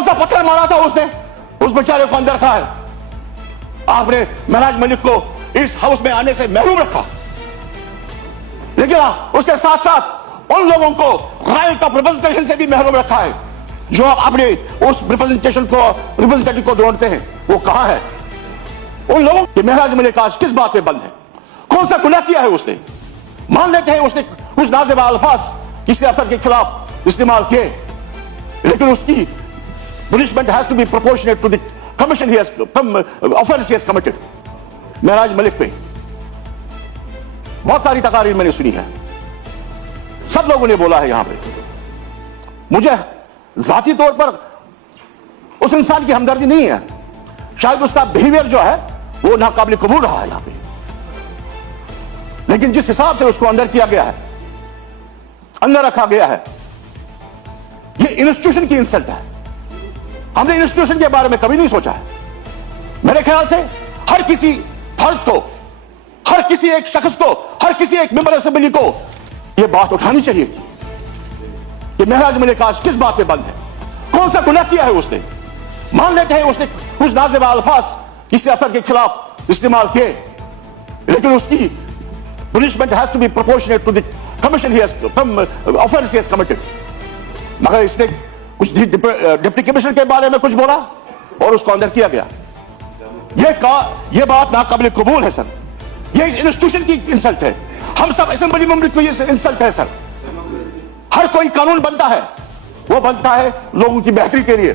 कौन सा पत्थर मारा था उसने? उस बेचारे को अंदर रखा है। आपने महराज मलिक को इस हाउस में आने से महरूम रखा, लेकिन उसके साथ साथ उन लोगों को राइट ऑफ रिप्रेजेंटेशन से भी महरूम रखा है जो अपने उस रिप्रेजेंटेटिव को ढूंढते हैं। वो कहां है? उन लोगों के महराज मलिक आज किस बात पे बंद है? कौन सा गुनाह किया है उसने? मान लेते हैं उसने कुछ नाज़ेबा अल्फाज किसी अफसर के खिलाफ इस्तेमाल किए, लेकिन उसकी punishment has to be proportionate to the commission he has offense he has committed। महराज मलिक पे बहुत सारी तकारीर मैंने सुनी है, सब लोगों ने बोला है यहां पे। मुझे जाती तौर पर उस इंसान की हमदर्दी नहीं है, शायद उसका बिहेवियर जो है वो नाकाबिल कबूल रहा है यहां पे, लेकिन जिस हिसाब से उसको अंदर किया गया है, अंदर रखा गया है, ये इंस्टीट्यूशन की इंसल्ट है। हमने इंस्टीट्यूशन के बारे में कभी नहीं सोचा है। मेरे ख्याल से हर किसी फर्द को, हर किसी एक शख्स को, हर किसी एक मेंबर असेंबली को यह बात उठानी चाहिए कि महराज मलिक आज किस बात पे बंद है, कौन सा गुनाह किया है उसने। मान लेते हैं उसने कुछ नाज़ेबा अल्फाज किसी अफसर के खिलाफ इस्तेमाल किए, लेकिन उसकी punishment has to be proportionate to the commission he has offense he has committed। मगर इसने कुछ डिप्टी कमिश्नर के बारे में कुछ बोला और उसको अंदर किया गया। यह बात नाकाबिल कबूल है सर, यह इंस्टीट्यूशन की इंसल्ट है। हम सब असेंबली मेंबर को यह इंसल्ट है सर। हर कोई कानून बनता है, वो बनता है लोगों की बेहतरी के लिए।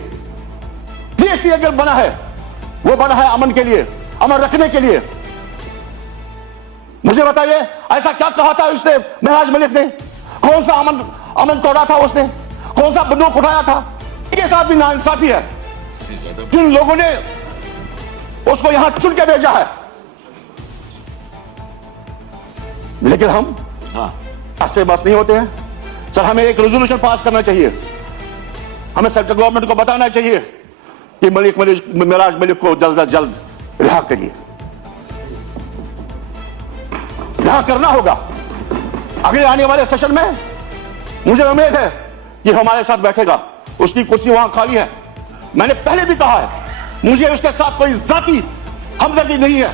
पीएससी अगर बना है, वो बना है अमन के लिए, अमन रखने के लिए। मुझे बताइए ऐसा क्या कहा था उसने महराज मलिक ने? कौन सा अमन तोड़ा था उसने? कौन सा बंदूक उठाया था? ये साथ भी नाइंसाफी है। जिन लोगों ने उसको यहां चुन के भेजा है, लेकिन हम ऐसे बस नहीं होते हैं सर। हमें एक रेजोल्यूशन पास करना चाहिए, हमें सेंट्रल गवर्नमेंट को बताना चाहिए कि महराज मलिक को जल्द से जल्द रिहा करिए। रिहा करना होगा। अगले आने वाले सेशन में मुझे उम्मीद है कि हमारे साथ बैठेगा, उसकी कुर्सी वहां खाली है। मैंने पहले भी कहा है, मुझे उसके साथ कोई जाती हमदर्दी नहीं है,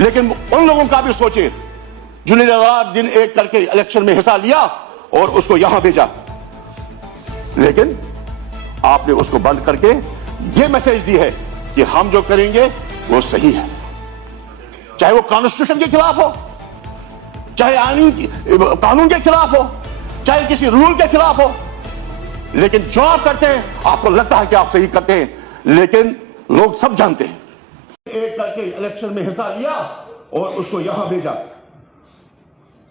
लेकिन उन लोगों का भी सोचे जिन्होंने रात दिन एक करके इलेक्शन में हिस्सा लिया और उसको यहां भेजा, लेकिन आपने उसको बंद करके यह मैसेज दी है कि हम जो करेंगे वो सही है, चाहे वो कॉन्स्टिट्यूशन के खिलाफ हो, चाहे कानून के खिलाफ हो, चाहे किसी रूल के खिलाफ हो। लेकिन जो आप करते हैं आपको लगता है कि आप सही करते हैं, लेकिन लोग सब जानते हैं। एक करके इलेक्शन में हिस्सा लिया और उसको यहां भेजा,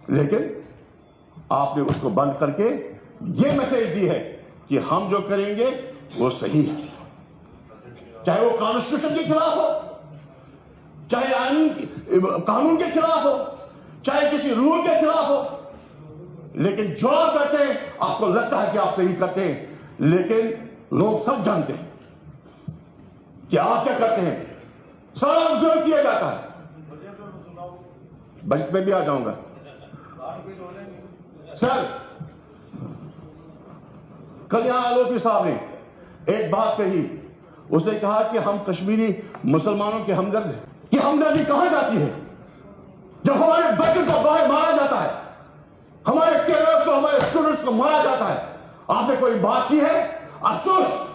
लेकिन आपने उसको बंद करके यह मैसेज दी है कि हम जो करेंगे वो सही है, चाहे वो कॉन्स्टिट्यूशन के खिलाफ हो, चाहे कानून के खिलाफ हो, चाहे किसी रूल के खिलाफ हो। लेकिन जो आप करते हैं आपको लगता है कि आप सही करते हैं, लेकिन लोग सब जानते हैं कि आप क्या करते हैं। सारा ऑब्जर्व किया जाता है। बजट में भी आ जाऊंगा सर। कल यहां आलोपी साहब ने एक बात कही, उसने कहा कि हम कश्मीरी मुसलमानों के हमदर्द हैं। कि हमदर्दी कहां जाती है जब हमारे बच्चों को बाहर मारा जाता है, हमारे टेरर्स को, हमारे स्टूडेंट्स को मारा जाता है? आपने कोई बात की है? अफसोस